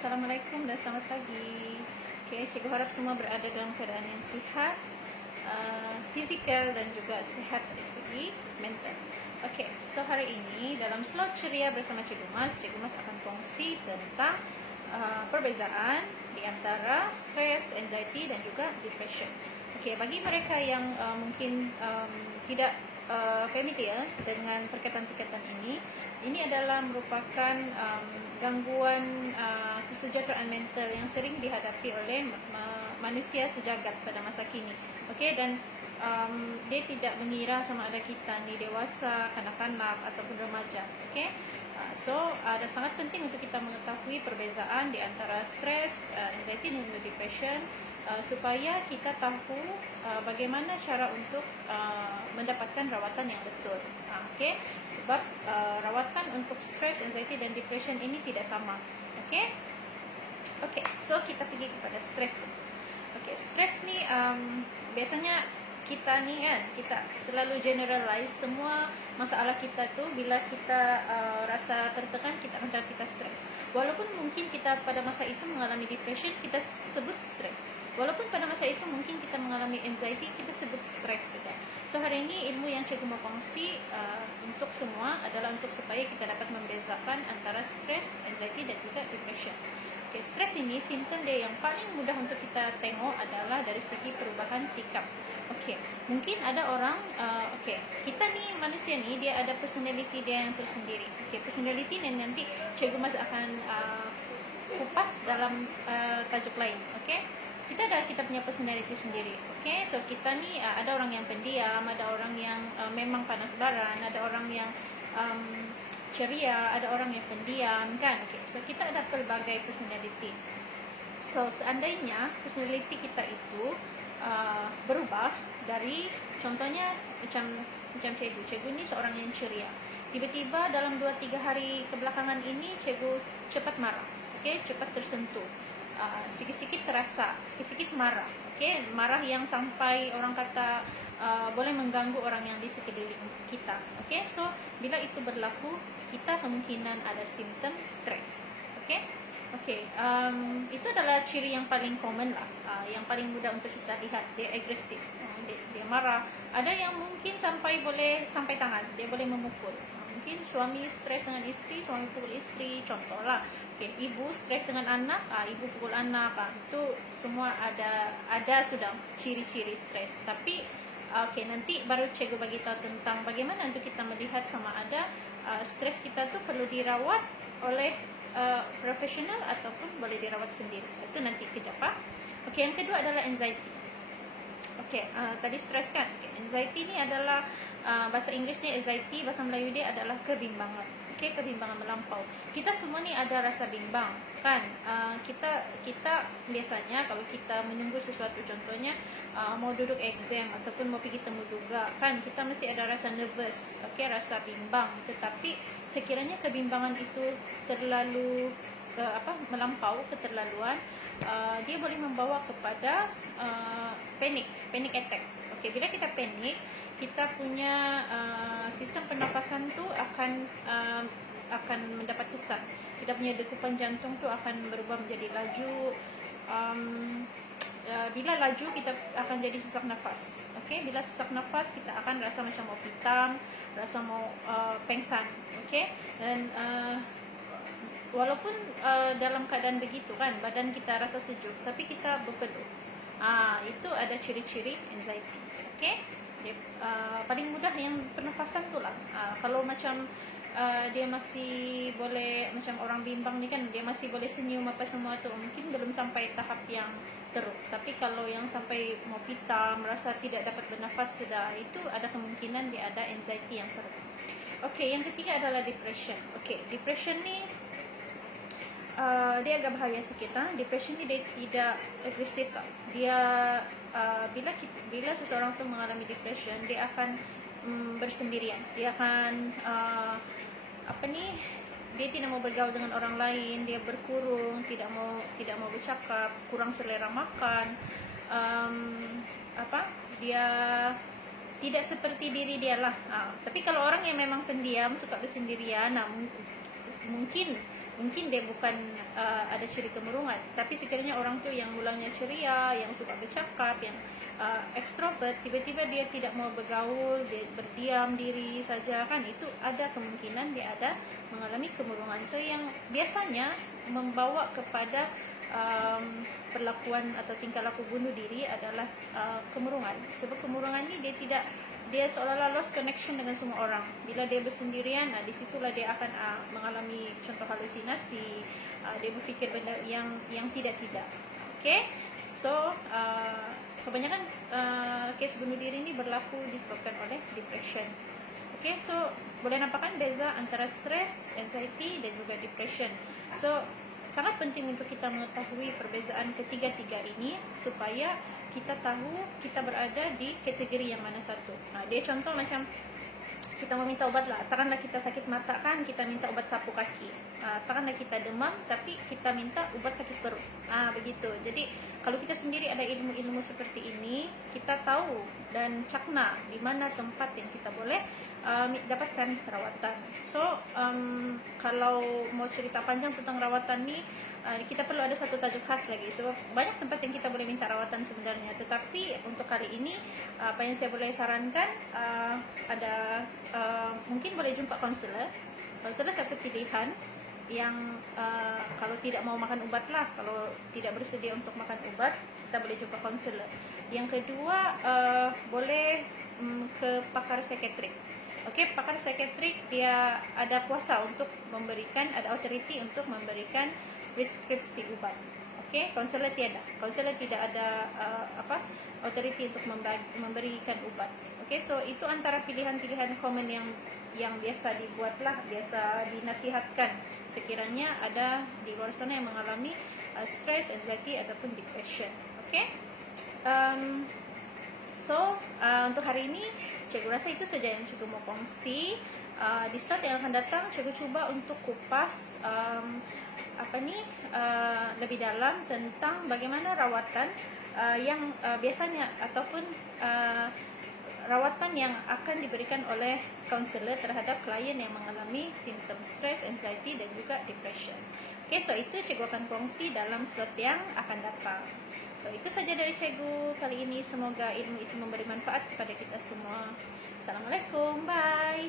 Assalamualaikum dan selamat pagi. Cikgu harap semua berada dalam keadaan yang sihat, fizikal dan juga sihat dari segi mental. So hari ini dalam slot ceria bersama Cikgu Mas akan kongsi tentang perbezaan di antara stress, anxiety dan juga depression. Bagi mereka yang mungkin tidak familiar dengan perkataan-perkataan ini adalah merupakan gangguan kesejahteraan mental yang sering dihadapi oleh manusia sejagat pada masa kini. Dan dia tidak mengira sama ada kita ni dewasa, kanak-kanak ataupun remaja. So ada sangat penting untuk kita mengetahui perbezaan di antara stres, anxiety dan depression, supaya kita tahu bagaimana cara untuk mendapatkan rawatan yang betul. Sebab rawatan untuk stres, anxiety dan depression ini tidak sama. So kita pergi kepada stres. Stres ni biasanya kita ni kan, kita selalu generalize semua masalah kita tu bila kita rasa tertekan, kita akan cakap kita stres. Walaupun mungkin kita pada masa itu mengalami depression, kita sebut stres. Walaupun pada masa itu mungkin kita mengalami anxiety, kita sebut stres juga. So hari ini ilmu yang cikgu mau kongsi untuk semua adalah untuk supaya kita dapat membezakan antara stres, anxiety dan juga depression. Stres ini simptom dia yang paling mudah untuk kita tengok adalah dari segi perubahan sikap. Mungkin ada orang, kita ni manusia ni dia ada personality dia yang tersendiri. Personality ni nanti cikgu Mas akan kupas dalam tajuk lain. Kita ada kita punya personality sendiri. So kita ni ada orang yang pendiam, ada orang yang memang panas baran, ada orang yang ceria, ada orang yang pendiam kan. So kita ada pelbagai personality. So seandainya personality kita itu berubah dari, contohnya macam cikgu ni seorang yang ceria. Tiba-tiba dalam 2-3 hari kebelakangan ini cikgu cepat marah. Cepat tersentuh. Sikit-sikit terasa, sikit-sikit marah. Marah yang sampai orang kata boleh mengganggu orang yang di sekeliling kita. So bila itu berlaku, kita kemungkinan ada simptom stres. Itu adalah ciri yang paling common lah, yang paling mudah untuk kita lihat. Dia agresif, dia marah. Ada yang mungkin boleh sampai tangan, dia boleh memukul. Mungkin suami stres dengan isteri, suami pukul isteri, contohlah. Ibu stres dengan anak, ibu pukul anak. Itu semua ada sudah ciri-ciri stres. Tapi nanti baru cikgu bagi tahu tentang bagaimana untuk kita melihat sama ada stres kita tu perlu dirawat oleh profesional ataupun boleh dirawat sendiri. Itu nanti kejap. Yang kedua adalah anxiety. Tadi stres kan. Anxiety ni adalah bahasa Inggeris ni anxiety, bahasa Melayu dia adalah kebimbangan. Kebimbangan melampau. Kita semua ni ada rasa bimbang kan. Kita biasanya kalau kita menunggu sesuatu, contohnya mau duduk exam ataupun mau pergi temu juga kan, kita mesti ada rasa nervous, rasa bimbang. Tetapi sekiranya kebimbangan itu terlalu melampau, keterlaluan, dia boleh membawa kepada panic attack. Bila kita panik, kita punya sistem pernafasan tu akan mendapat kesan. Kita punya dekupan jantung tu akan berubah menjadi laju. Bila laju, kita akan jadi sesak nafas. Bila sesak nafas, kita akan rasa macam mau pitam, rasa mau pengsan. Dan walaupun dalam keadaan begitu kan, badan kita rasa sejuk, tapi kita berpeluh. Itu ada ciri-ciri anxiety. Paling mudah yang pernafasan tu lah. Kalau macam dia masih boleh, macam orang bimbang ni kan, dia masih boleh senyum apa semua tu, mungkin belum sampai tahap yang teruk. Tapi kalau yang sampai mau pitam, merasa tidak dapat bernafas sudah, itu ada kemungkinan dia ada anxiety yang teruk. Yang ketiga adalah depression. Depression ni dia agak bahaya sikit. Depression ni dia tidak agresif. Dia bila seseorang tu mengalami depression, dia akan bersendirian. Dia akan dia tidak mau bergaul dengan orang lain, dia berkurung, tidak mau bercakap, kurang selera makan. Dia tidak seperti diri dia lah. Tapi kalau orang yang memang pendiam, suka bersendirian, mungkin mungkin dia bukan ada ciri kemurungan, tapi sekiranya orang tuh yang mulanya ceria, yang suka bercakap, yang ekstrovert, tiba-tiba dia tidak mau bergaul, dia berdiam diri saja, kan itu ada kemungkinan dia ada mengalami kemurungan. So yang biasanya membawa kepada perlakuan atau tingkah laku bunuh diri adalah kemurungan. Sebab kemurungan ini dia seolah-olah lost connection dengan semua orang. Bila dia bersendirian, disitulah dia akan mengalami contoh halusinasi, dia berfikir benda yang tidak-tidak. Okay, so kebanyakan kes bunuh diri ini berlaku disebabkan oleh depression. Okay, so boleh nampakkan beza antara stress, anxiety dan juga depression. So sangat penting untuk kita mengetahui perbezaan ketiga-tiga ini supaya kita tahu kita berada di kategori yang mana satu. Dia contoh macam kita mau minta obat lah, takkanlah kita sakit mata kan kita minta obat sapu kaki, takkanlah kita demam tapi kita minta obat sakit perut, begitu. Jadi kalau kita sendiri ada ilmu-ilmu seperti ini, kita tahu dan cakna di mana tempat yang kita boleh dapatkan perawatan. So kalau mau cerita panjang tentang rawatan ni, kita perlu ada satu tajuk khas lagi, sebab banyak tempat yang kita boleh minta rawatan sebenarnya. Tetapi untuk kali ini apa yang saya boleh sarankan, ada mungkin boleh jumpa konselor. Konselor satu pilihan yang kalau tidak mau makan ubat lah, kalau tidak bersedia untuk makan ubat, kita boleh jumpa konselor. Yang kedua boleh ke pakar psikiatrik. Okey, pakar psikiatrik dia ada kuasa untuk memberikan, ada authority untuk memberikan preskripsi ubat. Okey, konselor tiada. Konselor tidak ada authority untuk memberikan ubat. Okey, so itu antara pilihan-pilihan common yang biasa dibuatlah, biasa dinasihatkan sekiranya ada di luar sana yang mengalami stress, anxiety ataupun depression. Okey. So untuk hari ini cikgu rasa itu saja yang cikgu mau kongsi. Di slide yang akan datang cikgu cuba untuk kupas lebih dalam tentang bagaimana rawatan yang biasanya ataupun rawatan yang akan diberikan oleh konselor terhadap klien yang mengalami simptom stres, anxiety dan juga depression. Okay, so itu cikgu akan kongsi dalam slot yang akan datang. So itu saja dari cikgu kali ini. Semoga ilmu itu memberi manfaat kepada kita semua. Assalamualaikum, bye.